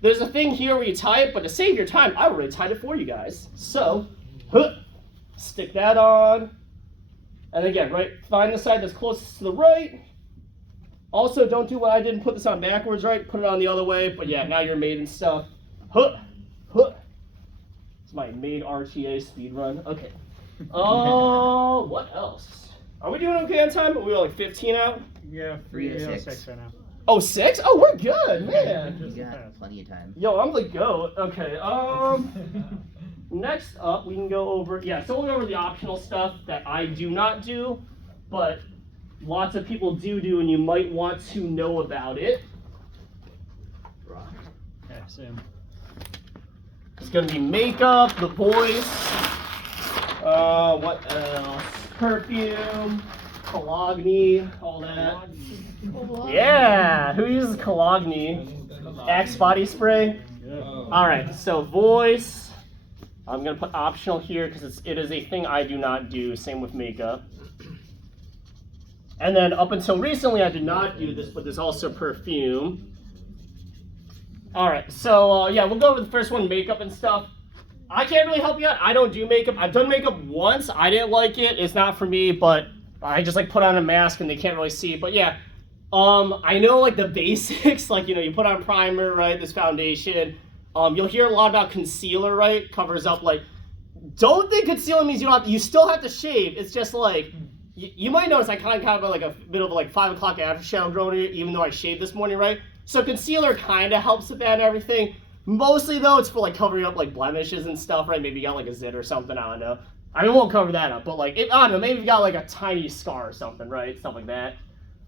There's a thing here where you tie it, but to save your time, I already tied it for you guys. So, stick that on. And again, right, find the side that's closest to the right. Also, don't do what I did and put this on backwards, right? Put it on the other way. But yeah, now you're made and stuff. It's my maid RTA speed run. Okay. Oh, what else? Are we doing okay on time? Are we like 15 out? Yeah, 3 to 6. 6 right now. Oh, 6? Oh, we're good, man. You got plenty of time. Yo, I'm the goat. Okay, next up, we can go over, so we'll go over the optional stuff that I do not do, but lots of people do, and you might want to know about it. Yeah, same. It's gonna be makeup, the voice, what else? Perfume, Cologne, all that. Yeah, who uses Cologne? Axe body spray? Yeah. Alright, so voice. I'm going to put optional here because it is a thing I do not do. Same with makeup. And then up until recently, I did not do this, but there's also perfume. Alright, so yeah, we'll go over the first one, makeup and stuff. I can't really help you out. I don't do makeup. I've done makeup once. I didn't like it. It's not for me, but I just like put on a mask and they can't really see. But yeah, I know like the basics, like, you know, you put on primer, right, this foundation. You'll hear a lot about concealer, right? Covers up, like, don't think concealer means you still have to shave. It's just like, you might notice I kind of like a bit of like 5 o'clock after shadow growing even though I shaved this morning, right? So concealer kind of helps with that and everything. Mostly though, it's for like covering up like blemishes and stuff, right? Maybe you got like a zit or something, I don't know. I mean, it won't cover that up, but like, I don't know, maybe you got like a tiny scar or something, right? Stuff like that.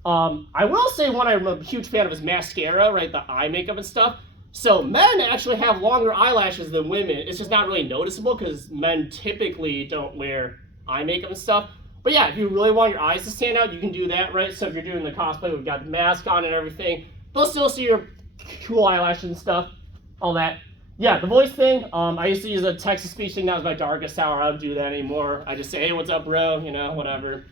I will say one I'm a huge fan of is mascara, right? The eye makeup and stuff. So men actually have longer eyelashes than women. It's just not really noticeable because men typically don't wear eye makeup and stuff. But yeah, if you really want your eyes to stand out, you can do that, right? So if you're doing the cosplay, we've got the mask on and everything. They'll still see your cool eyelashes and stuff, all that. Yeah, the voice thing, I used to use a text-to-speech thing. That was my darkest hour. I don't do that anymore. I just say, hey, what's up, bro? You know, whatever.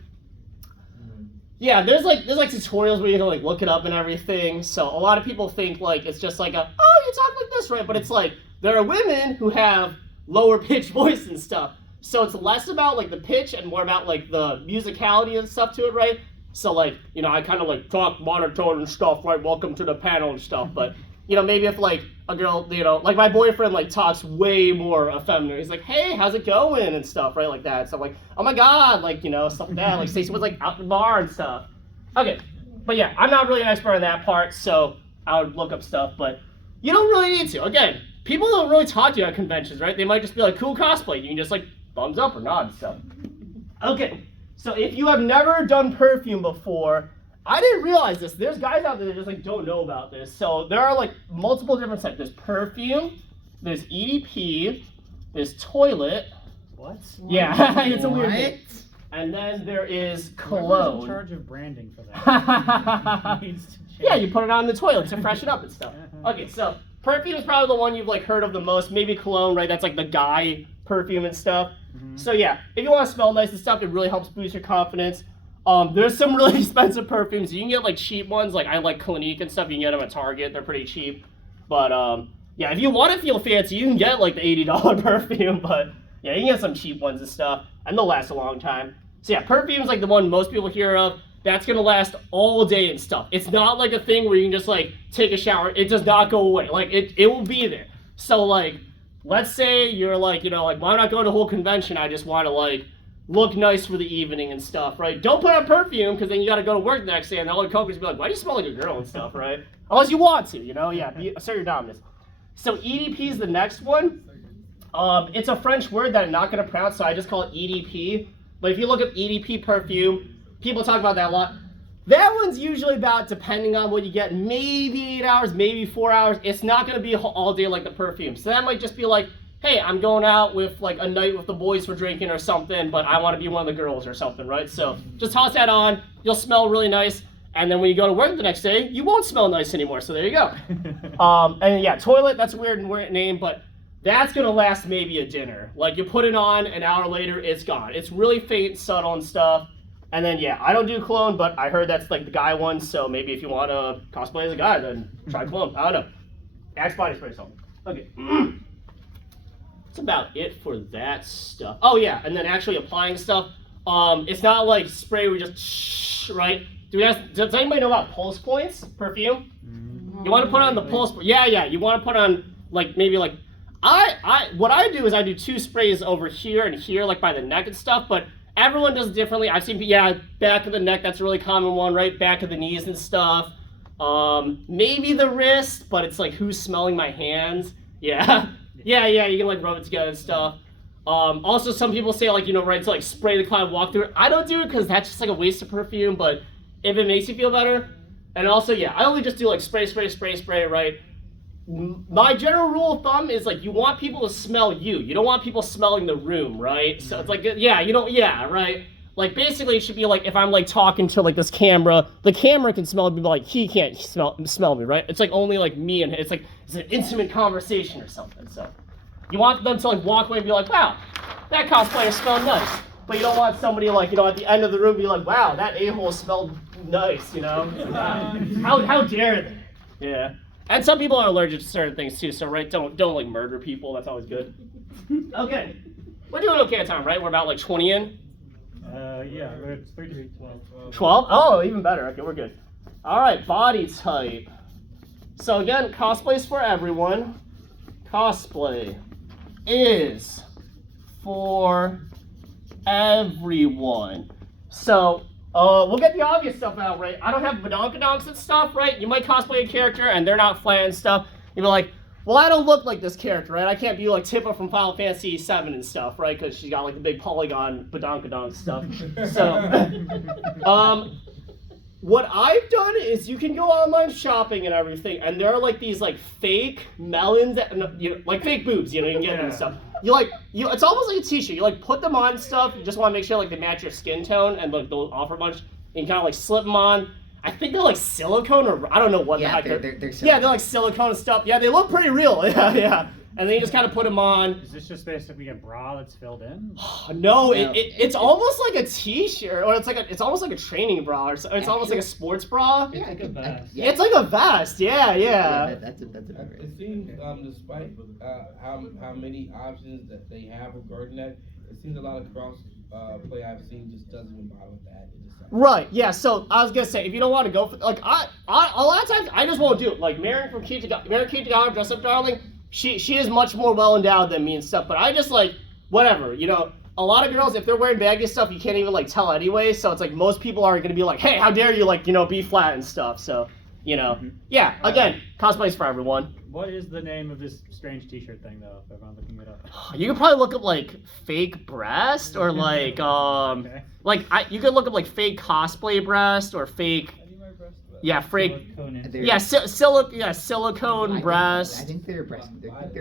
Yeah, there's like tutorials where you can like look it up and everything. So a lot of people think like it's just like you talk like this, right? But it's like there are women who have lower pitched voice and stuff. So it's less about like the pitch and more about like the musicality and stuff to it, right? So like, you know, I kind of like talk monotone and stuff, right? Welcome to the panel and stuff. But you know, maybe if like a girl, you know, like my boyfriend like talks way more effeminate. He's like, hey, how's it going and stuff, right? Like that. So I'm like, oh my God, like, you know, stuff like that. Like Stacey was like out in the bar and stuff. Okay, but yeah, I'm not really an expert in that part, so I would look up stuff, but you don't really need to. Again, people don't really talk to you at conventions, right? They might just be like, cool cosplay. You can just like thumbs up or nod and stuff. Okay, so if you have never done perfume before, I didn't realize this. There's guys out there that just like don't know about this. So there are like multiple different types. There's perfume, there's EDP, There's toilet. What? Yeah, it's a weird thing. What? And then there is Whoever's in cologne. charge of branding for that needs to change. Yeah, you put it on the toilet to freshen up and stuff. Okay, so perfume is probably the one you've like heard of the most. Maybe cologne, right? That's like the guy perfume and stuff. So yeah, if you want to smell nice and stuff, it really helps boost your confidence. There's some really expensive perfumes. You can get like cheap ones, like I like Clinique and stuff. You can get them at Target. They're pretty cheap. But yeah, if you want to feel fancy, you can get like the $80 perfume. But yeah, you can get some cheap ones and stuff, and they'll last a long time. So yeah, perfume's like the one most people hear of. That's gonna last all day and stuff. It's not like a thing where you can just like take a shower. It does not go away. Like it will be there. So like, let's say you're like, you know, like, why not go to a whole convention? I just want to like look nice for the evening and stuff, right? Don't put on perfume because then you got to go to work the next day and the other coworkers be like, why do you smell like a girl and stuff, right? Unless you want to, you know? Yeah, assert your dominance. So EDP is the next one. It's a French word that I'm not going to pronounce, so I just call it EDP. But if you look up EDP perfume, people talk about that a lot. That one's usually about, depending on what you get, maybe 8 hours, maybe 4 hours. It's not going to be all day like the perfume. So that might just be like, hey, I'm going out with like a night with the boys for drinking or something, but I want to be one of the girls or something, right? So just toss that on. You'll smell really nice. And then when you go to work the next day, you won't smell nice anymore. So there you go. And yeah, toilet, that's a weird name, but that's going to last maybe a dinner. Like you put it on, an hour later, it's gone. It's really faint, subtle and stuff. And then, yeah, I don't do cologne, but I heard that's like the guy one, so maybe if you want to cosplay as a guy, then try cologne. I don't know. Axe body spray something. Okay. That's about it for that stuff. Oh, yeah, and then actually applying stuff. It's not like spray where you just right? Does anybody know about pulse points, perfume? You want to put on the pulse, yeah, you want to put on, like, maybe like, what I do is I do 2 sprays over here and here, like by the neck and stuff, but everyone does it differently. I've seen, yeah, back of the neck, that's a really common one, right? Back of the knees and stuff. Maybe the wrist, but it's like, who's smelling my hands? Yeah. Yeah, you can like rub it together and stuff. Also, some people say like, you know, right, to like spray the cloud, walk through it. I don't do it because that's just like a waste of perfume, but if it makes you feel better. And also, yeah, I only just do like spray, right? My general rule of thumb is like you want people to smell you. You don't want people smelling the room, right? So it's like, yeah, you don't, yeah, right? Like basically it should be like if I'm like talking to like this camera, the camera can smell me, but like he can't smell me, right? It's like only like me and it's like it's an intimate conversation or something. So you want them to like walk away and be like, wow, that cosplayer smelled nice. But you don't want somebody like, you know, at the end of the room be like, wow, that a-hole smelled nice, you know? How dare they? Yeah. And some people are allergic to certain things too, so right, don't like murder people. That's always good. Okay, we're doing okay at time, right? We're about like 20 in. Yeah, it's 3 to 12. 12? Oh, even better. Okay, we're good. All right, body type. So again, cosplay's for everyone. Cosplay is for everyone. So. We'll get the obvious stuff out, right? I don't have badonkadonks and stuff, right? You might cosplay a character and they're not flat and stuff. You'll be like, well, I don't look like this character, right? I can't be like Tippa from Final Fantasy VII and stuff, right? Because she's got like the big polygon badonkadonk stuff. So, what I've done is you can go online shopping and everything, and there are like these like fake melons, like fake boobs, you know, you can get them and stuff. It's almost like a t-shirt. You like put them on and stuff. You just want to make sure like they match your skin tone, and like they'll offer a bunch. And you kind of like slip them on. I think they're like silicone or I don't know what the heck they're silicone. Yeah, they're like silicone and stuff. Yeah, they look pretty real. Yeah. And then you just kind of put them on. Is this just basically a bra that's filled in? No, it's almost like a t-shirt, or it's almost like a training bra, or it's almost like a sports bra. It's like a vest. Yeah. It's like a vest. Yeah. That's about right. It seems, despite how many options that they have regarding that, it seems a lot of cross play I've seen just doesn't even bother with that. It just right. Yeah. So I was gonna say, if you don't want to go for like I a lot of times I just won't do it. Like Marion from Key to God, Dress Up Darling. She is much more well endowed than me and stuff, but I just like whatever, you know. A lot of girls, if they're wearing baggy stuff, you can't even like tell anyway. So it's like most people are gonna be like, hey, how dare you, like, you know, be flat and stuff. So, you know, yeah. Again, cosplay's for everyone. What is the name of this strange T-shirt thing though? If everyone's looking it up. You could probably look up like fake breast or like okay. you could look up like fake cosplay breast or fake. Yeah, fake. They're- Silicone breast. I think they're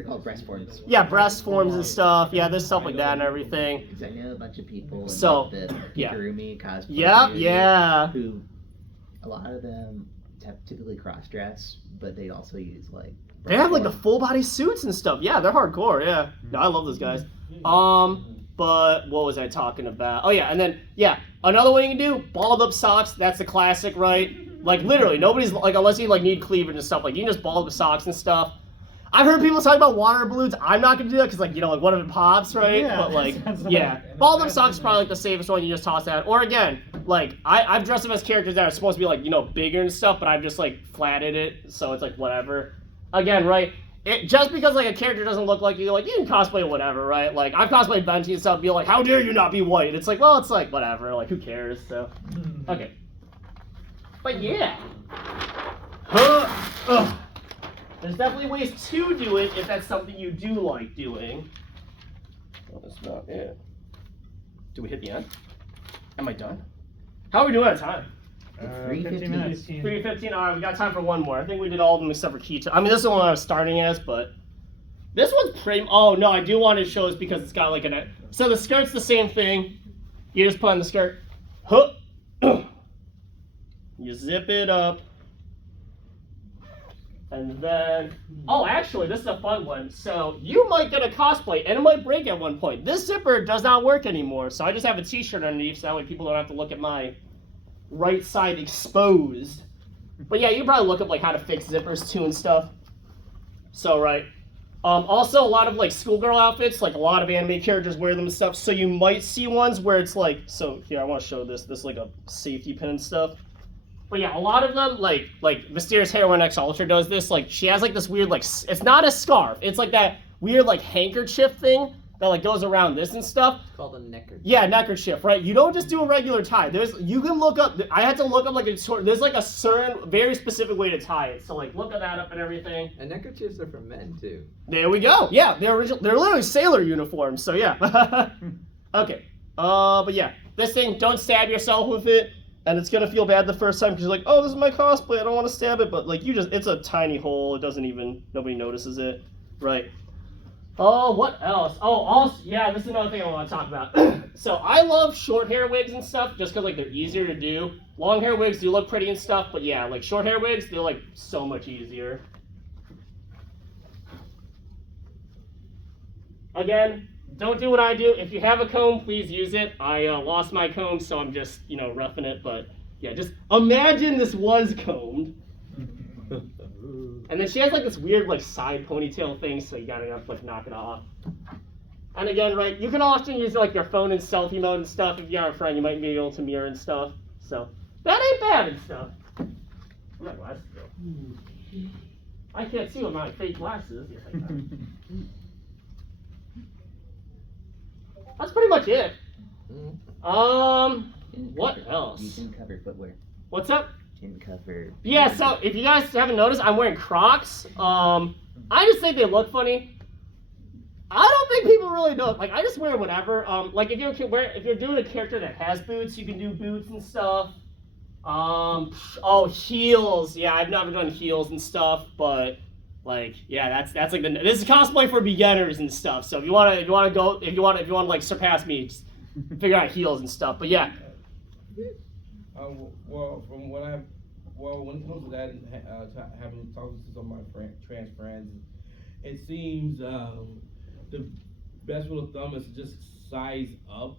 called breast forms. Yeah, breast forms and stuff. Yeah, there's stuff like that and everything. Because I know a bunch of people in So, like, the yeah. Kigurumi cosplay Yeah, community yeah. who a lot of them have typically cross dress, but they also use like They have like the form. full body suits and stuff. Yeah, they're hardcore. Yeah, no, I love those guys. But what was I talking about? Oh yeah, and then yeah, another one you can do, balled up socks. That's the classic, right? Like literally, nobody's like unless you like need cleavage and stuff. Like you can just ball up socks and stuff. I've heard people talk about water balloons. I'm not gonna do that because like like one of it pops, right? Yeah, But like sounds yeah, like- balled up socks is probably like the safest one. You just toss that. Or again, like I've dressed them as characters that are supposed to be like bigger and stuff, but I've just like flatted it, so it's like whatever. Again, right? Just because like a character doesn't look like you, like you can cosplay whatever, right? Like I've cosplayed Benji and stuff, be like, how dare you not be white? It's like, well, it's like whatever, like who cares? So, okay. But yeah, there's definitely ways to do it if that's something you do like doing. Well, that's not it. Do we hit the end? Am I done? How are we doing out of time? 15 minutes. 3:15. All right, we got time for one more. I think we did all of them except for Keto. I mean, this is the one I was starting as, but this one's pretty. Oh no, I do want to show this because it's got like an. So the skirt's the same thing. You just put on the skirt. Huh. You zip it up, and then. Oh, actually, this is a fun one. So you might get a cosplay, and it might break at one point. This zipper does not work anymore, so I just have a T-shirt underneath, so that way people don't have to look at my right side exposed. But yeah, you can probably look up like how to fix zippers too and stuff. So right. Also a lot of like schoolgirl outfits, like a lot of anime characters wear them and stuff. So you might see ones where it's like, so here I want to show this like a safety pin and stuff. But yeah, a lot of them like Mysterious Heroine X Ultra does this. Like she has like this weird like it's not a scarf. It's like that weird like handkerchief thing that like goes around this and stuff. It's called a neckerchief. Yeah, neckerchief, right? You don't just do a regular tie. You can look up. I had to look up like there's like a certain, very specific way to tie it. So like look at that up and everything. And neckerchiefs are for men too. There we go. Yeah, they're literally sailor uniforms. So yeah. Okay. But yeah, this thing, don't stab yourself with it, and it's gonna feel bad the first time because you're like, oh, this is my cosplay. I don't want to stab it, but like it's a tiny hole. It doesn't even nobody notices it, right? Oh, what else? Oh, also, yeah, this is another thing I want to talk about. So I love short hair wigs and stuff just because like they're easier to do. Long hair wigs do look pretty and stuff, but yeah, like short hair wigs, they're like so much easier. Again, don't do what I do. If you have a comb, please use it. I lost my comb, so I'm just, roughing it. But yeah, just imagine this was combed. And then she has like this weird like side ponytail thing, so you gotta like knock it off. And again, right, you can often use like your phone in selfie mode and stuff. If you have a friend, you might be able to mirror and stuff. So that ain't bad and stuff. My glasses though. I can't see with my fake glasses. Yes, I can. That's pretty much it. What You else? can cover footwear. What's up? Can cover. Yeah, so if you guys haven't noticed, I'm wearing Crocs. I just think they look funny. I don't think people really know. Like, I just wear whatever. Like if you're doing a character that has boots, you can do boots and stuff. Heels. Yeah, I've never done heels and stuff, but like, yeah, that's like this is cosplay for beginners and stuff. So if you want to like surpass me, just figure out heels and stuff. But yeah. When it comes to that, having talked to some of my trans friends, it seems the best rule of thumb is to just size up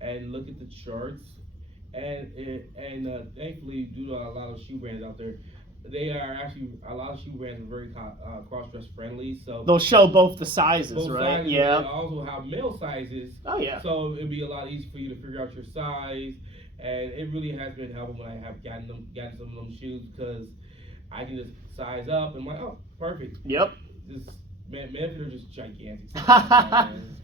and look at the charts, and thankfully, due to a lot of shoe brands out there, they are actually a lot of shoe brands are very cross-dress friendly. So they'll show both the sizes, both right? sizes, Yeah. They also have male sizes. Oh yeah. So it'd be a lot easier for you to figure out your size, and it really has been helpful when I have gotten some of them shoes because I can just size up and I'm like, oh, perfect. Yep. Just men are just gigantic.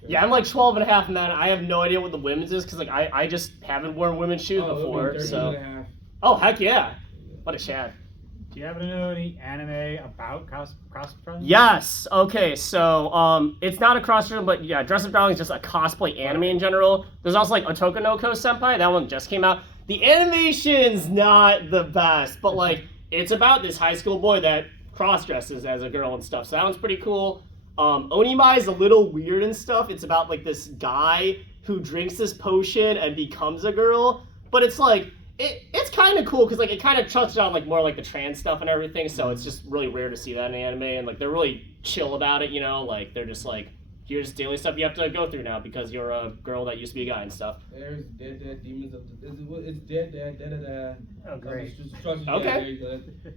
Yeah, I'm like 12 and a half men. I have no idea what the women's is because like I just haven't worn women's shoes before. So. Oh heck yeah! What a shad. Do you happen to know any anime about cross-dressing? Yes. Okay. So it's not a cross-dressing, but yeah, Dress Up Darling is just a cosplay anime in general. There's also like Otoko no Ko Senpai. That one just came out. the animation's not the best, but like it's about this high school boy that cross-dresses as a girl and stuff. So that one's pretty cool. Onimai is a little weird and stuff. It's about like this guy who drinks this potion and becomes a girl, but it's like it's kind of cool because like it kind of touches on like more like the trans stuff and everything. So it's just really rare to see that in anime, and like they're really chill about it. You know, like they're just like, here's daily stuff you have to go through now because you're a girl that used to be a guy and stuff. There's Dead Demons of the. It's Dead. Oh, great. Okay.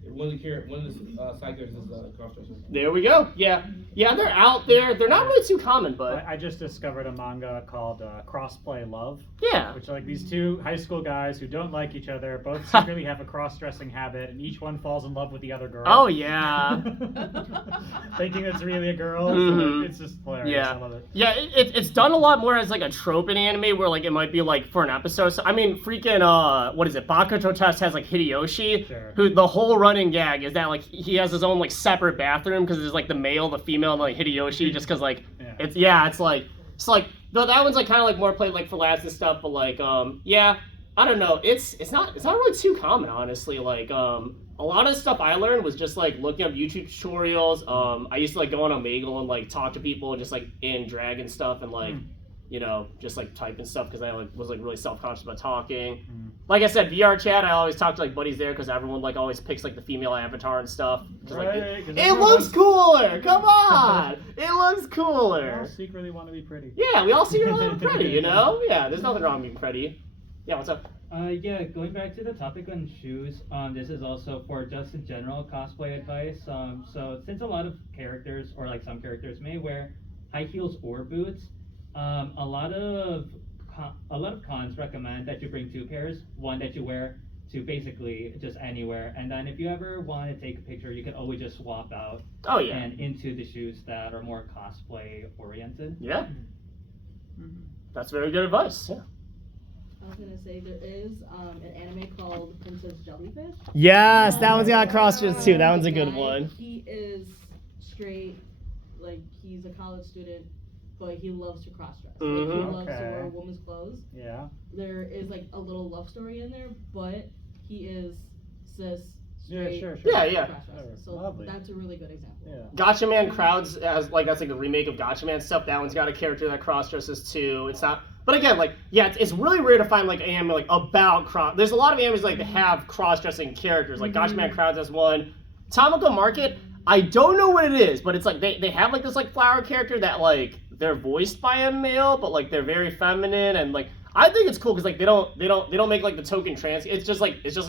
One of the side characters is Crossdresser. There we go. Yeah, they're out there. They're not really too common, but I just discovered a manga called Crossplay Love, yeah. which are like these two high school guys who don't like each other, both secretly have a cross-dressing habit, and each one falls in love with the other girl. Oh yeah. Thinking it's really a girl. Mhm. So it's just hilarious. Yeah. I love it. Yeah, it's done a lot more as like a trope in anime where like it might be like for an episode. So, I mean, freaking what is it? Bakuto Test has like Hideyoshi, Sure. who the whole running gag is that like he has his own like separate bathroom because there's like the male, the female, and like Hideyoshi just because like Yeah. it's like though that one's like kind of like more played like for lads and stuff, but like yeah, I don't know, it's not really too common honestly. Like a lot of stuff I learned was just like looking up YouTube tutorials. I used to like go on Omegle and like talk to people just like in drag and stuff and like you know just like type and stuff because I like was like really self-conscious about talking. Like I said, VR chat, I always talk to like buddies there because everyone like always picks like the female avatar and stuff. Just, like, Right, 'cause it everyone looks wants- cooler. Come on, it looks We cooler. all secretly want to be pretty. Yeah, we all see you're a little pretty, you know? Yeah, there's nothing wrong with being pretty. Yeah, what's up? Yeah, going back to the topic on shoes, this is also for just in general cosplay advice. So since a lot of characters, or like some characters, may wear high heels or boots, a lot of cons recommend that you bring two pairs. One that you wear to basically just anywhere, and then if you ever want to take a picture, you can always just swap out Oh, yeah. and into the shoes that are more cosplay oriented. Yeah. That's very good advice. Yeah. I was gonna say there is an anime called Princess Jellyfish. Yes, that one's got cross-dress too. That one's a The good guy, one. He is straight, like he's a college student, but he loves to cross dress. Like, Mhm. he loves to Okay. wear women's clothes. Yeah. There is like a little love story in there, but he is cis. Yeah, Straight, sure. Yeah, yeah. cross-dresser. So Lovely. that's a really good example. Yeah. Gotcha Man Crowds as like that's like the remake of Gotcha Man stuff. That one's got a character that cross dresses too. It's not, but again, like yeah, it's really rare to find like anime like about cross. There's a lot of animes like that have cross dressing characters. Like Gotcha Man Crowds has one. Tamako Market, I don't know what it is, but it's like they have like this like flower character that like they're voiced by a male, but like they're very feminine and like. I think it's cool because like they don't make like the token trans. It's just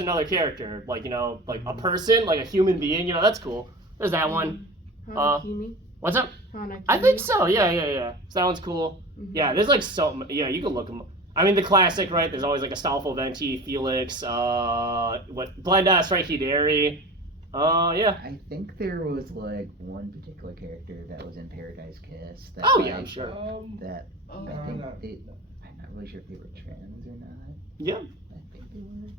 another character, like you know, like a person, like a human being. You know, that's cool. There's that one. Hanakimi. What's up? Hanakimi. I think so. Yeah. So that one's cool. Yeah, there's like so yeah. You can look them. I mean, the classic, right? There's always like Astolfo Venti, Felix, Blenda, Strike Hideri. Yeah. I think there was like one particular character that was in Paradise Kiss. That, Oh like, yeah, I'm sure. That Oh, I think no. I'm not really sure if they were trans or not. Yeah. I think they were.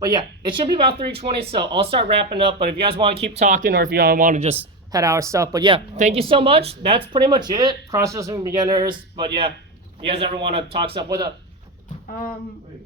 But yeah, it should be about 3:20, so I'll start wrapping up. But if you guys want to keep talking, or if you want to just head out stuff, but yeah, thank you so much. That's pretty much it. Cross-dressing beginners. But yeah, you guys ever want to talk stuff with us?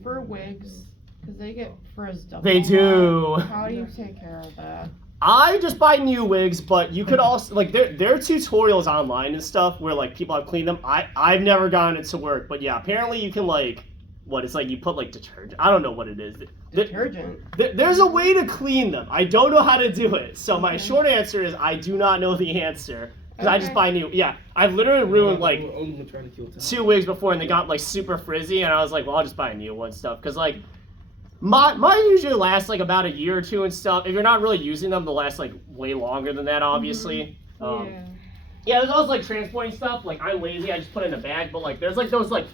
For wigs, because they get frizzed up. They a lot. do. How do you take care of that? I just buy new wigs, but you could also like there are tutorials online and stuff where like people have cleaned them. I've never gotten it to work, but yeah, apparently you can like it's like you put like detergent. I don't know what it is. Detergent. There's a way to clean them. I don't know how to do it. So my short answer is I do not know the answer because I just Okay. buy new. Yeah, I've literally ruined like We're only trying to kill time. 2 wigs before and they got like super frizzy and I was like, well, I'll just buy a new one stuff because like mine usually lasts like about a year or two and stuff. If you're not really using them, they'll last like way longer than that, obviously. Yeah, there's also like transporting stuff. Like I'm lazy, I just put it in a bag. But like there's like those like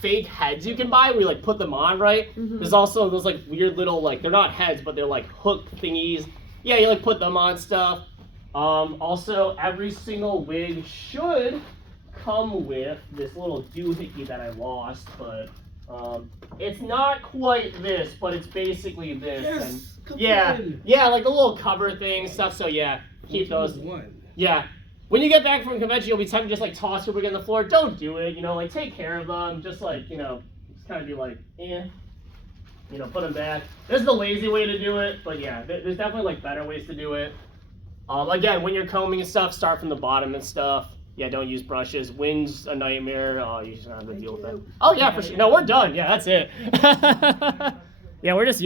fake heads you can buy where you like put them on, right? There's also those like weird little like they're not heads, but they're like hook thingies. Yeah, you like put them on stuff. Also, every single wig should come with this little doohickey that I lost, but it's not quite this, but it's basically this. And Come yeah, in. yeah, like the little cover thing stuff. So yeah, keep those. One. Yeah. When you get back from convention, you'll be tempted to just like toss your wig on the floor. Don't do it. You know, like take care of them. Just like just kind of be like, you know, put them back. This is the lazy way to do it, but yeah, there's definitely like better ways to do it. Again, when you're combing and stuff, start from the bottom and stuff. Yeah, don't use brushes. Wings a nightmare. Oh, you should have to deal with that. Oh yeah, for sure. No, we're done. Yeah, that's it. Yeah, we're just